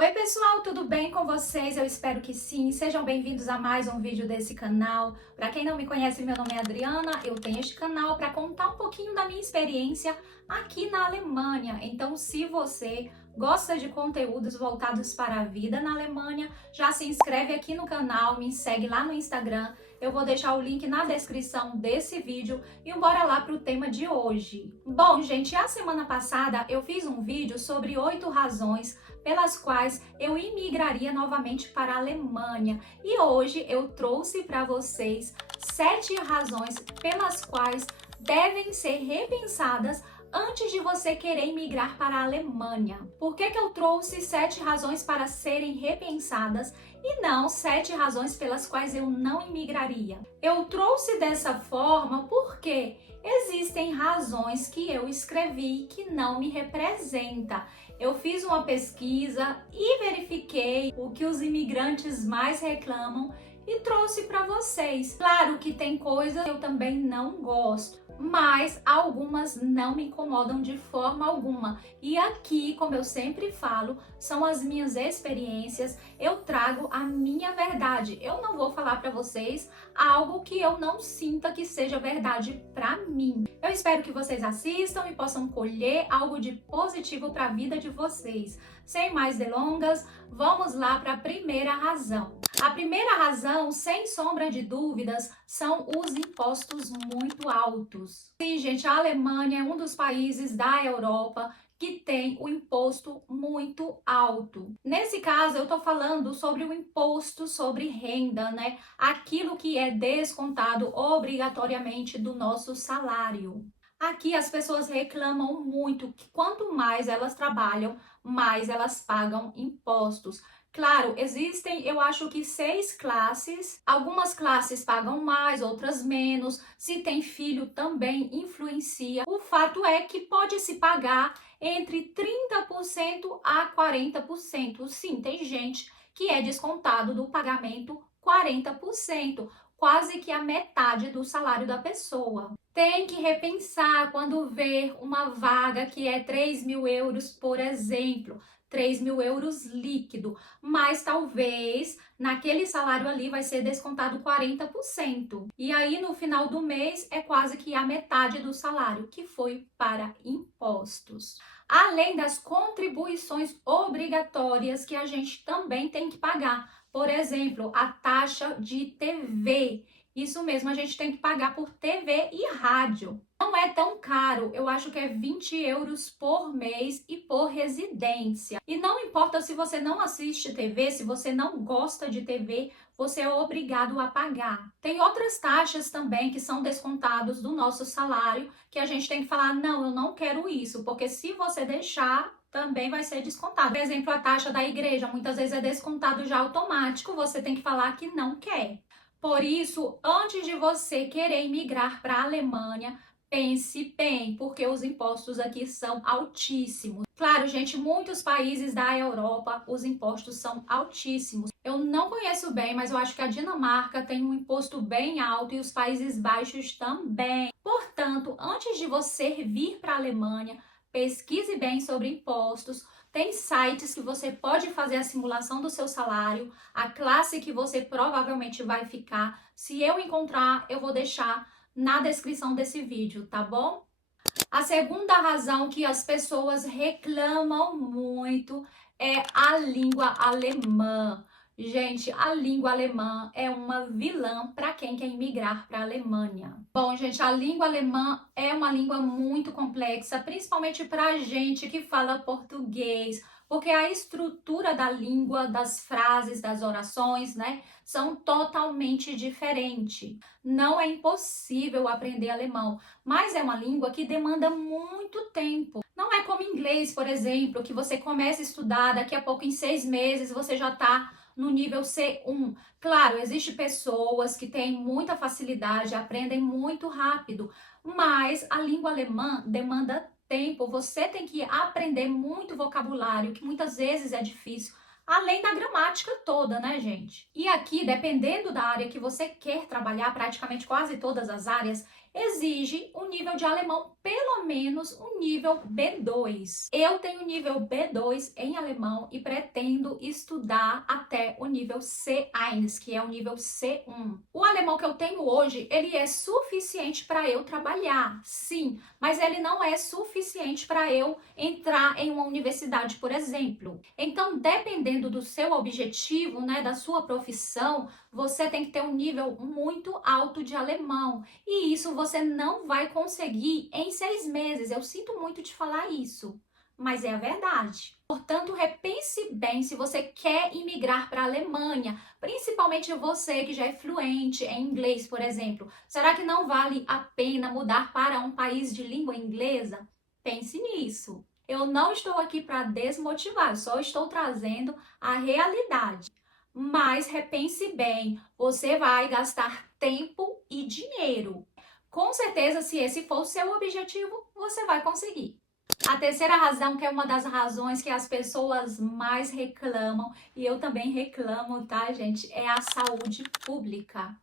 Oi pessoal, tudo bem com vocês? Eu espero que sim. Sejam bem-vindos a mais um vídeo desse canal. Para quem não me conhece, meu nome é Adriana. Eu tenho este canal para contar um pouquinho da minha experiência aqui na Alemanha. Então, se você gosta de conteúdos voltados para a vida na Alemanha, já se inscreve aqui no canal, me segue lá no Instagram. Eu vou deixar o link na descrição desse vídeo e bora lá para o tema de hoje. Bom, gente, a semana passada eu fiz um vídeo sobre 8 razões pelas quais eu imigraria novamente para a Alemanha. E hoje eu trouxe para vocês 7 razões pelas quais devem ser repensadas antes de você querer imigrar para a Alemanha. Por que eu trouxe 7 razões para serem repensadas e não 7 razões pelas quais eu não imigraria? Eu trouxe dessa forma porque existem razões que eu escrevi que não me representam. Eu fiz uma pesquisa e verifiquei o que os imigrantes mais reclamam e trouxe para vocês. Claro que tem coisas que eu também não gosto, mas algumas não me incomodam de forma alguma. E aqui, como eu sempre falo, são as minhas experiências, eu trago a minha verdade. Eu não vou falar para vocês algo que eu não sinta que seja verdade para mim. Eu espero que vocês assistam e possam colher algo de positivo para a vida de vocês. Sem mais delongas, vamos lá para a primeira razão. A primeira razão, sem sombra de dúvidas, são os impostos muito altos. Sim, gente, a Alemanha é um dos países da Europa que tem o imposto muito alto. Nesse caso, eu estou falando sobre o imposto sobre renda, né? Aquilo que é descontado obrigatoriamente do nosso salário. Aqui as pessoas reclamam muito que quanto mais elas trabalham, mais elas pagam impostos. Claro, existem, eu acho que 6 classes. Algumas classes pagam mais, outras menos. Se tem filho, também influencia. O fato é que pode se pagar entre 30% a 40%. Sim, tem gente que é descontado do pagamento 40%, quase que a metade do salário da pessoa. Tem que repensar quando ver uma vaga que é 3.000 euros, por exemplo. 3.000 euros líquido, mas talvez naquele salário ali vai ser descontado 40%. E aí no final do mês é quase que a metade do salário que foi para impostos. Além das contribuições obrigatórias que a gente também tem que pagar. Por exemplo, a taxa de TV. Isso mesmo, a gente tem que pagar por TV e rádio. Não é tão caro, eu acho que é 20 euros por mês e por residência. E não importa se você não assiste TV, se você não gosta de TV, você é obrigado a pagar. Tem outras taxas também que são descontados do nosso salário, que a gente tem que falar, não, eu não quero isso, porque se você deixar, também vai ser descontado. Por exemplo, a taxa da igreja, muitas vezes é descontado já automático, você tem que falar que não quer. Por isso, antes de você querer migrar para a Alemanha, pense bem, porque os impostos aqui são altíssimos. Claro, gente, muitos países da Europa, os impostos são altíssimos. Eu não conheço bem, mas eu acho que a Dinamarca tem um imposto bem alto e os Países Baixos também. Portanto, antes de você vir para a Alemanha, pesquise bem sobre impostos. Tem sites que você pode fazer a simulação do seu salário, a classe que você provavelmente vai ficar. Se eu encontrar, eu vou deixar na descrição desse vídeo, tá bom? A segunda razão que as pessoas reclamam muito é a língua alemã. Gente, a língua alemã é uma vilã para quem quer imigrar para a Alemanha. Bom, gente, a língua alemã é uma língua muito complexa, principalmente para a gente que fala português, porque a estrutura da língua, das frases, das orações, né, são totalmente diferentes. Não é impossível aprender alemão, mas é uma língua que demanda muito tempo. Não é como inglês, por exemplo, que você começa a estudar, daqui a pouco, em 6 meses, você já está no nível C1. Claro, existem pessoas que têm muita facilidade, aprendem muito rápido, mas a língua alemã demanda tempo, você tem que aprender muito vocabulário, que muitas vezes é difícil, além da gramática toda, né, gente? E aqui, dependendo da área que você quer trabalhar, praticamente quase todas as áreas, exige um nível de alemão, pelo menos um nível B2. Eu tenho nível B2 em alemão e pretendo estudar até o nível C1, que é o nível C1. O alemão que eu tenho hoje, ele é suficiente para eu trabalhar, sim, mas ele não é suficiente para eu entrar em uma universidade, por exemplo. Então, dependendo do seu objetivo, né, da sua profissão, você tem que ter um nível muito alto de alemão. E isso você não vai conseguir em 6 meses. Eu sinto muito te falar isso, mas é a verdade. Portanto, repense bem se você quer imigrar para a Alemanha, principalmente você que já é fluente em inglês, por exemplo. Será que não vale a pena mudar para um país de língua inglesa? Pense nisso. Eu não estou aqui para desmotivar, só estou trazendo a realidade. Mas repense bem, você vai gastar tempo e dinheiro. Com certeza, se esse for o seu objetivo, você vai conseguir. A terceira razão, que é uma das razões que as pessoas mais reclamam, e eu também reclamo, tá, gente? É a saúde pública.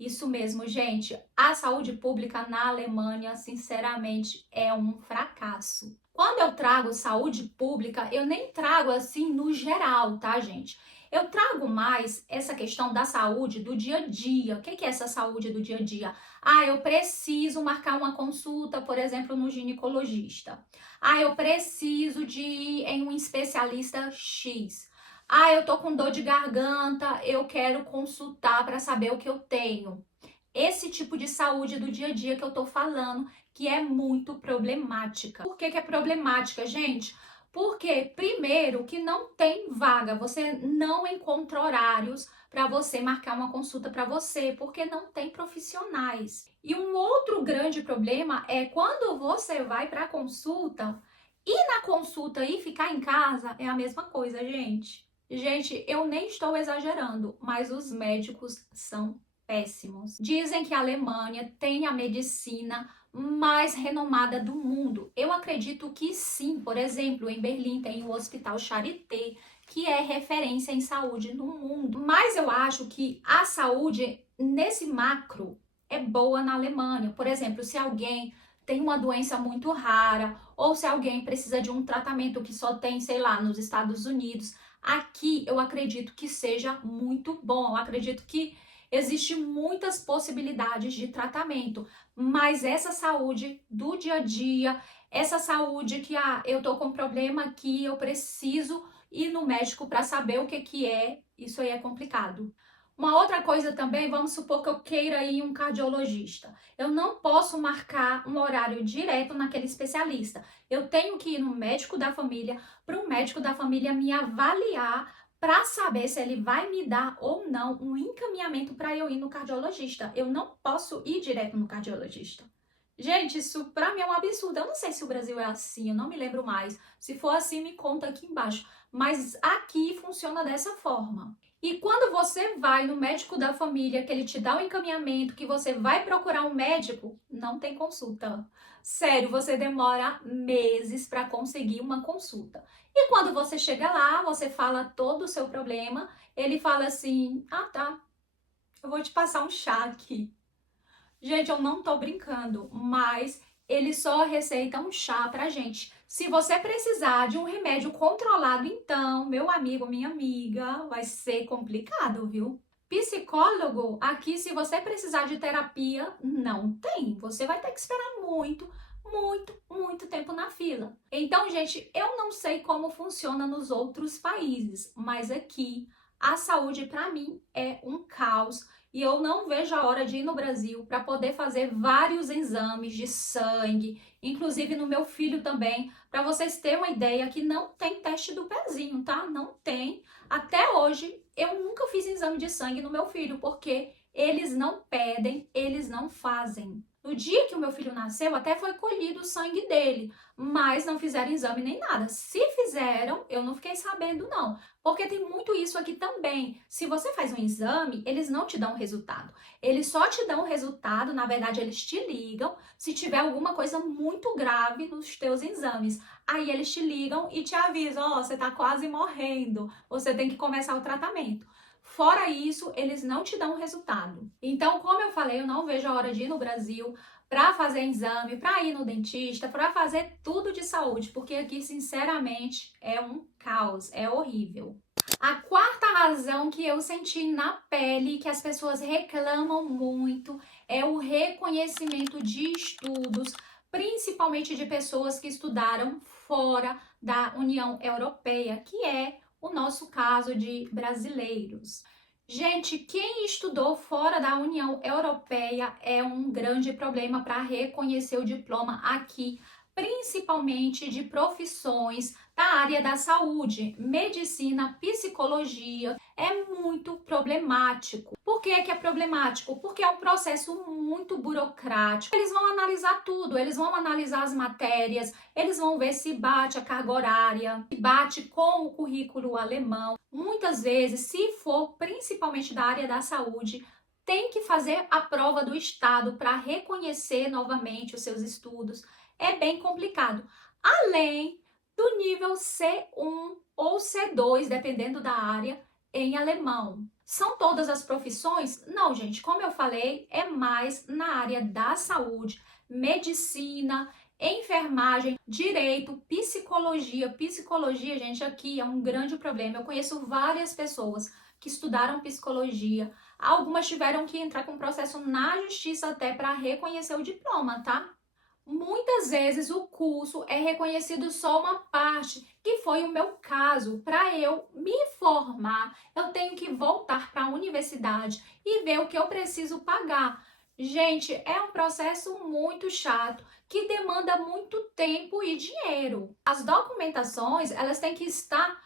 Isso mesmo, gente. A saúde pública na Alemanha, sinceramente, é um fracasso. Quando eu trago saúde pública, eu nem trago assim no geral, tá, gente? Eu trago mais essa questão da saúde do dia a dia. O que é essa saúde do dia a dia? Ah, eu preciso marcar uma consulta, por exemplo, no ginecologista. Ah, eu preciso de ir em um especialista X. Ah, eu tô com dor de garganta, eu quero consultar para saber o que eu tenho. Esse tipo de saúde do dia a dia que eu tô falando, que é muito problemática. Por que é problemática, gente? Porque, primeiro, que não tem vaga, você não encontra horários para você marcar uma consulta para você, porque não tem profissionais. E um outro grande problema é quando você vai para a consulta, ir na consulta e ficar em casa é a mesma coisa, gente. Gente, eu nem estou exagerando, mas os médicos são péssimos. Dizem que a Alemanha tem a medicina mais renomada do mundo. Eu acredito que sim. Por exemplo, em Berlim tem o Hospital Charité, que é referência em saúde no mundo. Mas eu acho que a saúde nesse macro é boa na Alemanha. Por exemplo, se alguém tem uma doença muito rara ou se alguém precisa de um tratamento que só tem, sei lá, nos Estados Unidos, aqui eu acredito que seja muito bom. Eu acredito que existem muitas possibilidades de tratamento, mas essa saúde do dia a dia, essa saúde que eu tô com problema aqui, eu preciso ir no médico para saber o que é, isso aí é complicado. Uma outra coisa também, vamos supor que eu queira ir um cardiologista. Eu não posso marcar um horário direto naquele especialista. Eu tenho que ir no médico da família, para o médico da família me avaliar para saber se ele vai me dar ou não um encaminhamento para eu ir no cardiologista. Eu não posso ir direto no cardiologista. Gente, isso para mim é um absurdo. Eu não sei se o Brasil é assim, eu não me lembro mais. Se for assim, me conta aqui embaixo. Mas aqui funciona dessa forma. E quando você vai no médico da família, que ele te dá o encaminhamento, que você vai procurar um médico, não tem consulta. Sério, você demora meses para conseguir uma consulta. E quando você chega lá, você fala todo o seu problema, ele fala assim: ah, tá, eu vou te passar um chá aqui. Gente, eu não tô brincando, mas ele só receita um chá pra gente. Se você precisar de um remédio controlado, então, meu amigo, minha amiga, vai ser complicado, viu? Psicólogo, aqui, se você precisar de terapia, não tem. Você vai ter que esperar muito tempo na fila. Então, gente, eu não sei como funciona nos outros países, mas aqui a saúde para mim é um caos. E eu não vejo a hora de ir no Brasil para poder fazer vários exames de sangue, inclusive no meu filho também, para vocês terem uma ideia que não tem teste do pezinho, tá? Não tem. Até hoje eu nunca fiz exame de sangue no meu filho, porque eles não pedem, eles não fazem. No dia que o meu filho nasceu, até foi colhido o sangue dele, mas não fizeram exame nem nada. Se fizeram, eu não fiquei sabendo não, porque tem muito isso aqui também. Se você faz um exame, eles não te dão o resultado. Eles só te dão o resultado, na verdade eles te ligam se tiver alguma coisa muito grave nos teus exames. Aí eles te ligam e te avisam: ó, você tá quase morrendo, você tem que começar o tratamento. Fora isso, eles não te dão resultado. Então, como eu falei, eu não vejo a hora de ir no Brasil para fazer exame, para ir no dentista, para fazer tudo de saúde, porque aqui, sinceramente, é um caos, é horrível. A quarta razão que eu senti na pele, que as pessoas reclamam muito, é o reconhecimento de estudos, principalmente de pessoas que estudaram fora da União Europeia, que é o nosso caso de brasileiros. Gente, quem estudou fora da União Europeia é um grande problema para reconhecer o diploma aqui, principalmente de profissões da área da saúde, medicina, psicologia. É muito problemático. Por que é problemático? Porque é um processo muito burocrático. Eles vão analisar tudo, eles vão analisar as matérias, eles vão ver se bate a carga horária, se bate com o currículo alemão. Muitas vezes, se for principalmente da área da saúde, tem que fazer a prova do estado para reconhecer novamente os seus estudos. É bem complicado. Além do nível C1 ou C2, dependendo da área, em alemão. São todas as profissões? Não, gente. Como eu falei, é mais na área da saúde, medicina, enfermagem, direito, psicologia. Psicologia, gente, aqui é um grande problema. Eu conheço várias pessoas que estudaram psicologia. Algumas tiveram que entrar com processo na justiça até para reconhecer o diploma, tá? Muitas vezes o curso é reconhecido só uma parte, que foi o meu caso. Para eu me formar, eu tenho que voltar para a universidade e ver o que eu preciso pagar. Gente, é um processo muito chato, que demanda muito tempo e dinheiro. As documentações, elas têm que estar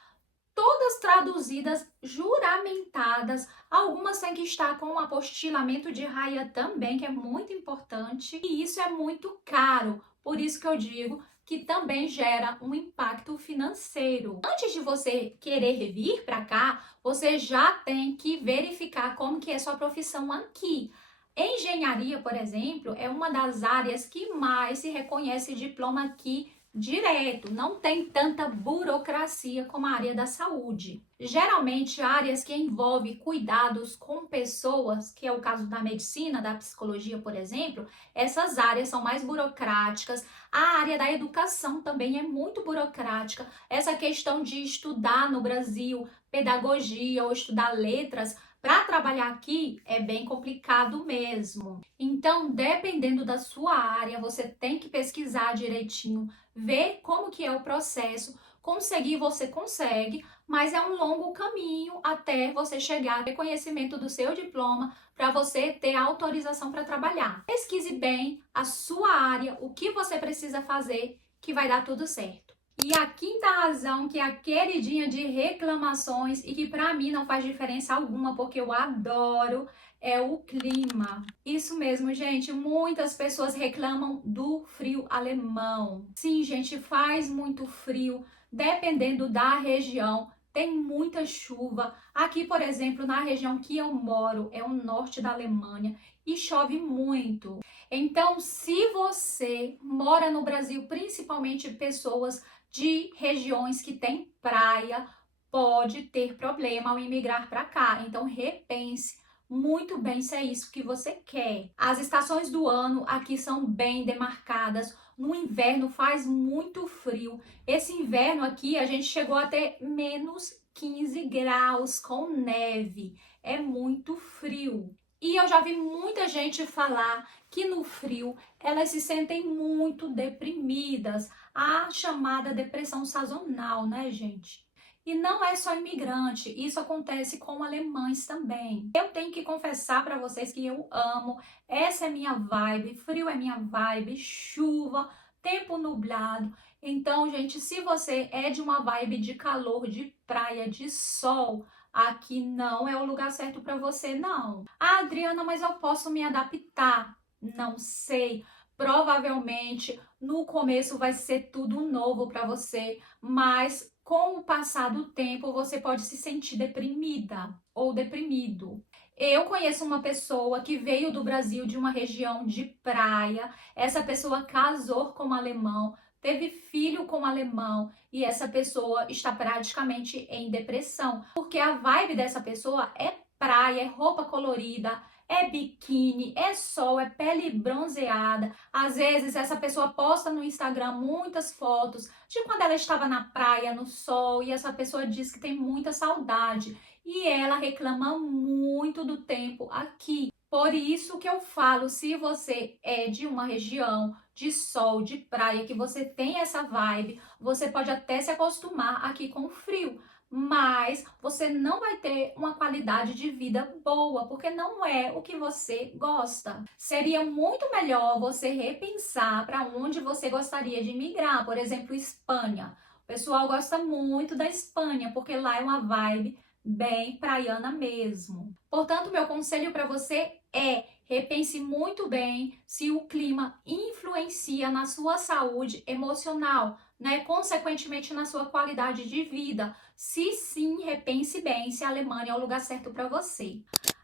todas traduzidas, juramentadas. Algumas têm que estar com um apostilamento de raia também, que é muito importante. E isso é muito caro. Por isso que eu digo que também gera um impacto financeiro. Antes de você querer vir para cá, você já tem que verificar como que é sua profissão aqui. Engenharia, por exemplo, é uma das áreas que mais se reconhece diploma aqui direto, não tem tanta burocracia como a área da saúde. Geralmente, áreas que envolvem cuidados com pessoas, que é o caso da medicina, da psicologia, por exemplo, essas áreas são mais burocráticas. A área da educação também é muito burocrática. Essa questão de estudar no Brasil pedagogia ou estudar letras, para trabalhar aqui é bem complicado mesmo. Então, dependendo da sua área, você tem que pesquisar direitinho, ver como que é o processo. Conseguir, você consegue, mas é um longo caminho até você chegar ao reconhecimento do seu diploma para você ter autorização para trabalhar. Pesquise bem a sua área, o que você precisa fazer, que vai dar tudo certo. E a quinta razão, que é a queridinha de reclamações e que para mim não faz diferença alguma, porque eu adoro, é o clima. Isso mesmo, gente, muitas pessoas reclamam do frio alemão. Sim, gente, faz muito frio, dependendo da região. Tem muita chuva. Aqui, por exemplo, na região que eu moro, é o norte da Alemanha, e chove muito. Então, se você mora no Brasil, principalmente pessoas de regiões que têm praia, pode ter problema ao imigrar para cá. Então, repense muito bem se é isso que você quer. As estações do ano aqui são bem demarcadas. No inverno faz muito frio. Esse inverno aqui a gente chegou a ter menos 15 graus com neve. É muito frio. E eu já vi muita gente falar que no frio elas se sentem muito deprimidas. A chamada depressão sazonal, né, gente? E não é só imigrante, isso acontece com alemães também. Eu tenho que confessar para vocês que eu amo, essa é minha vibe, frio é minha vibe, chuva, tempo nublado. Então, gente, se você é de uma vibe de calor, de praia, de sol, aqui não é o lugar certo para você, não. Ah, Adriana, mas eu posso me adaptar? Não sei. Provavelmente no começo vai ser tudo novo para você, mas com o passar do tempo você pode se sentir deprimida ou deprimido. Eu conheço uma pessoa que veio do Brasil de uma região de praia. Essa pessoa casou com um alemão, teve filho com um alemão e essa pessoa está praticamente em depressão, porque a vibe dessa pessoa é praia, é roupa colorida, é biquíni, é sol, é pele bronzeada. Às vezes essa pessoa posta no Instagram muitas fotos de quando ela estava na praia, no sol, e essa pessoa diz que tem muita saudade. E ela reclama muito do tempo aqui. Por isso que eu falo, se você é de uma região de sol, de praia, que você tem essa vibe, você pode até se acostumar aqui com o frio, mas você não vai ter uma qualidade de vida boa, porque não é o que você gosta. Seria muito melhor você repensar para onde você gostaria de migrar, por exemplo, Espanha. O pessoal gosta muito da Espanha, porque lá é uma vibe bem praiana mesmo. Portanto, meu conselho para você é: repense muito bem se o clima influencia na sua saúde emocional, né? Consequentemente, na sua qualidade de vida. Se sim, repense bem se a Alemanha é o lugar certo para você.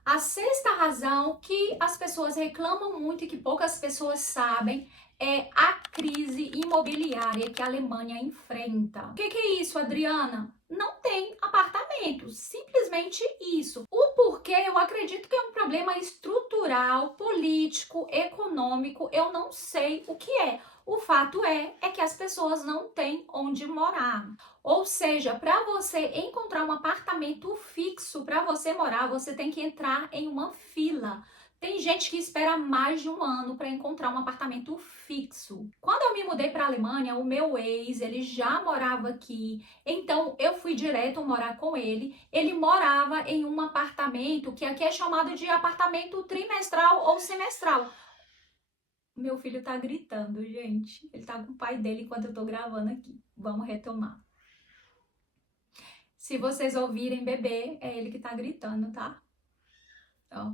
A sexta razão que as pessoas reclamam muito e que poucas pessoas sabem é a crise imobiliária que a Alemanha enfrenta. O que é isso, Adriana? Não tem apartamento, simplesmente isso. O porquê, eu acredito que é um problema estrutural, político, econômico, eu não sei o que é. O fato é que as pessoas não têm onde morar. Ou seja, para você encontrar um apartamento fixo para você morar, você tem que entrar em uma fila. Tem gente que espera mais de um ano para encontrar um apartamento fixo. Quando eu me mudei para a Alemanha, o meu ex, ele já morava aqui, então eu fui direto morar com ele. Ele morava em um apartamento que aqui é chamado de apartamento trimestral ou semestral. Meu filho tá gritando, gente. Ele tá com o pai dele enquanto eu tô gravando aqui. Vamos retomar. Se vocês ouvirem bebê, é ele que tá gritando, tá? Ó.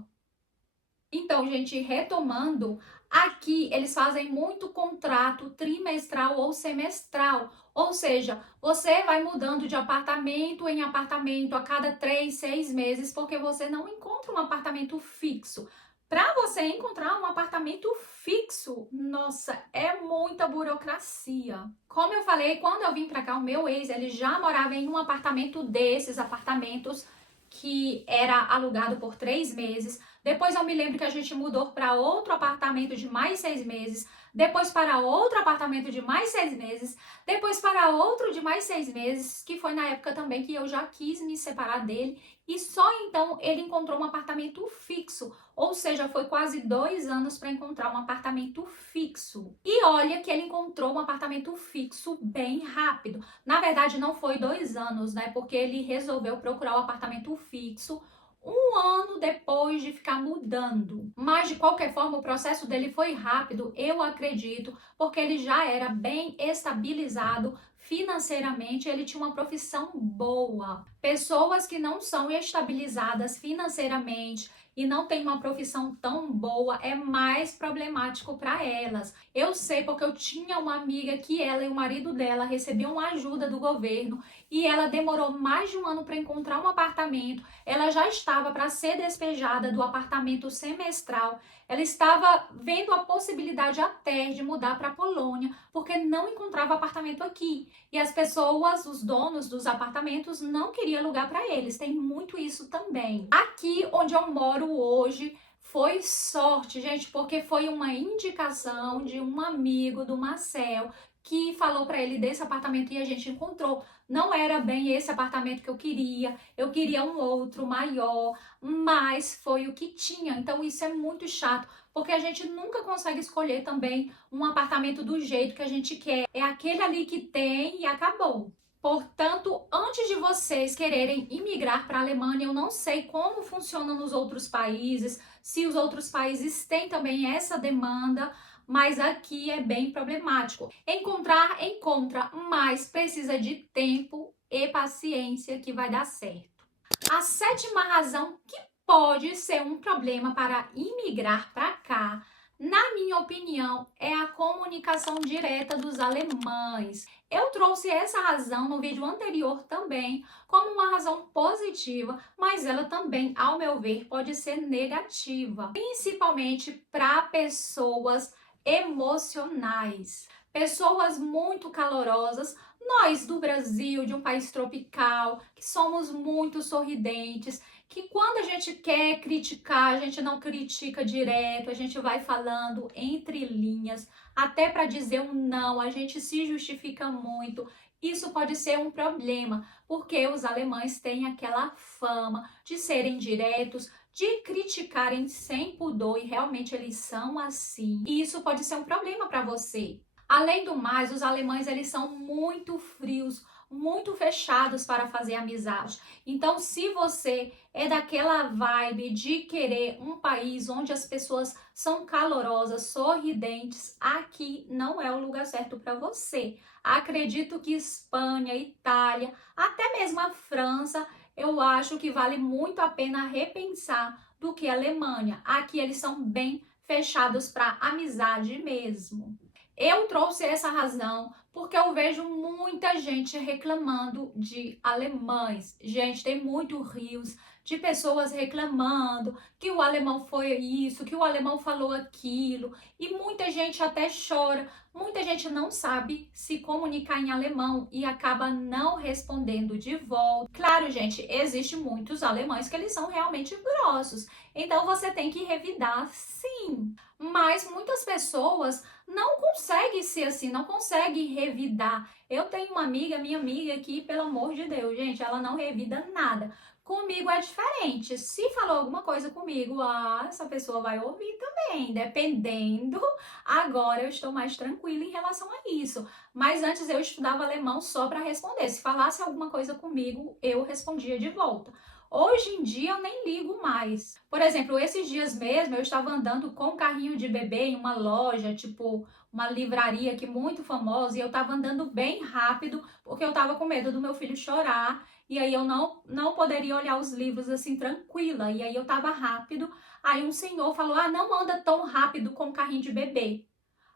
Então, gente, retomando, aqui eles fazem muito contrato trimestral ou semestral. Ou seja, você vai mudando de apartamento em apartamento a cada 3, 6 meses, porque você não encontra um apartamento fixo. Para você encontrar um apartamento fixo, nossa, é muita burocracia. Como eu falei, quando eu vim para cá, o meu ex, ele já morava em um apartamento desses apartamentos que era alugado por 3 meses. Depois eu me lembro que a gente mudou para outro apartamento de mais 6 meses. Depois para outro apartamento de mais 6 meses. Depois para outro de mais 6 meses, que foi na época também que eu já quis me separar dele. E só então ele encontrou um apartamento fixo. Ou seja, foi quase 2 anos para encontrar um apartamento fixo. E olha que ele encontrou um apartamento fixo bem rápido. Na verdade, não foi 2 anos, né? Porque ele resolveu procurar o apartamento fixo 1 ano depois de ficar mudando. Mas de qualquer forma, o processo dele foi rápido, eu acredito, porque ele já era bem estabilizado financeiramente, ele tinha uma profissão boa. Pessoas que não são estabilizadas financeiramente e não têm uma profissão tão boa é mais problemático para elas. Eu sei porque eu tinha uma amiga que ela e o marido dela recebiam ajuda do governo e ela demorou mais de 1 ano para encontrar um apartamento. Ela já estava para ser despejada do apartamento semestral. Ela estava vendo a possibilidade até de mudar para a Polônia, porque não encontrava apartamento aqui. E as pessoas, os donos dos apartamentos, não queriam alugar para eles. Tem muito isso também. Aqui onde eu moro hoje, foi sorte, gente, porque foi uma indicação de um amigo do Marcel que falou para ele desse apartamento e a gente encontrou. Não era bem esse apartamento que eu queria um outro maior, mas foi o que tinha. Então isso é muito chato, porque a gente nunca consegue escolher também um apartamento do jeito que a gente quer. É aquele ali que tem e acabou. Portanto, antes de vocês quererem imigrar para a Alemanha, eu não sei como funciona nos outros países, se os outros países têm também essa demanda, mas aqui é bem problemático. Encontra, mas precisa de tempo e paciência que vai dar certo. A sétima razão que pode ser um problema para imigrar para cá, na minha opinião, é a comunicação direta dos alemães. Eu trouxe essa razão no vídeo anterior também como uma razão positiva, mas ela também, ao meu ver, pode ser negativa, principalmente para pessoas emocionais. Pessoas muito calorosas Nós do Brasil, de um país tropical, que somos muito sorridentes, que quando a gente quer criticar, a gente não critica direto, a gente vai falando entre linhas, até para dizer um não, a gente se justifica muito. Isso pode ser um problema, porque os alemães têm aquela fama de serem diretos, de criticarem sem pudor, e realmente eles são assim. E isso pode ser um problema para você. Além do mais, os alemães eles são muito frios, muito fechados para fazer amizade. Então, se você é daquela vibe de querer um país onde as pessoas são calorosas, sorridentes, aqui não é o lugar certo para você. Acredito que Espanha, Itália, até mesmo a França, eu acho que vale muito a pena repensar do que a Alemanha. Aqui eles são bem fechados para amizade mesmo. Eu trouxe essa razão porque eu vejo muita gente reclamando de alemães. Gente, tem muito rios de pessoas reclamando que o alemão foi isso, que o alemão falou aquilo, e muita gente até chora. Muita gente não sabe se comunicar em alemão e acaba não respondendo de volta. Claro, gente, existe muitos alemães que eles são realmente grossos. Então você tem que revidar, sim. Mas muitas pessoas não conseguem ser assim, não conseguem revidar. Eu tenho uma amiga, minha amiga aqui, pelo amor de Deus, gente, ela não revida nada. Comigo é diferente. Se falou alguma coisa comigo, essa pessoa vai ouvir também, dependendo. Agora eu estou mais tranquila em relação a isso. Mas antes eu estudava alemão só para responder. Se falasse alguma coisa comigo, eu respondia de volta. Hoje em dia eu nem ligo mais. Por exemplo, esses dias mesmo eu estava andando com um carrinho de bebê em uma loja, tipo uma livraria aqui muito famosa, e eu estava andando bem rápido porque eu estava com medo do meu filho chorar, e aí eu não poderia olhar os livros assim tranquila, e aí eu estava rápido. Aí um senhor falou: "Ah, não anda tão rápido com o carrinho de bebê".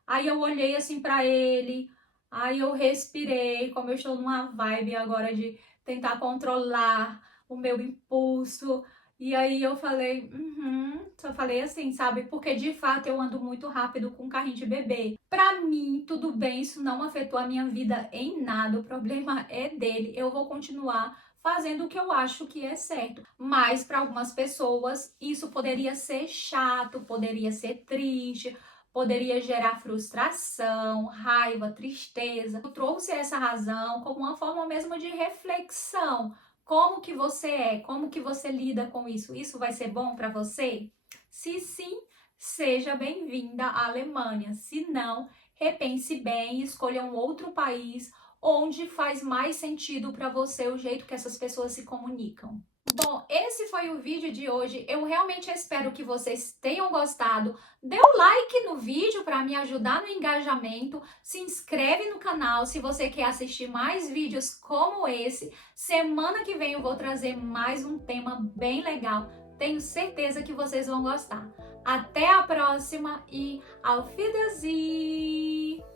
Aí eu olhei assim para ele, aí eu respirei, como eu estou numa vibe agora de tentar controlar o meu impulso. E aí eu falei, só falei assim, sabe? Porque de fato eu ando muito rápido com carrinho de bebê. Pra mim, tudo bem, isso não afetou a minha vida em nada. O problema é dele. Eu vou continuar fazendo o que eu acho que é certo. Mas para algumas pessoas, isso poderia ser chato, poderia ser triste, poderia gerar frustração, raiva, tristeza. Eu trouxe essa razão como uma forma mesmo de reflexão. Como que você é? Como que você lida com isso? Isso vai ser bom para você? Se sim, seja bem-vinda à Alemanha. Se não, repense bem e escolha um outro país onde faz mais sentido para você o jeito que essas pessoas se comunicam. Bom, esse foi o vídeo de hoje. Eu realmente espero que vocês tenham gostado. Dê um like no vídeo para me ajudar no engajamento. Se inscreve no canal se você quer assistir mais vídeos como esse. Semana que vem eu vou trazer mais um tema bem legal. Tenho certeza que vocês vão gostar. Até a próxima e auf Wiedersehen!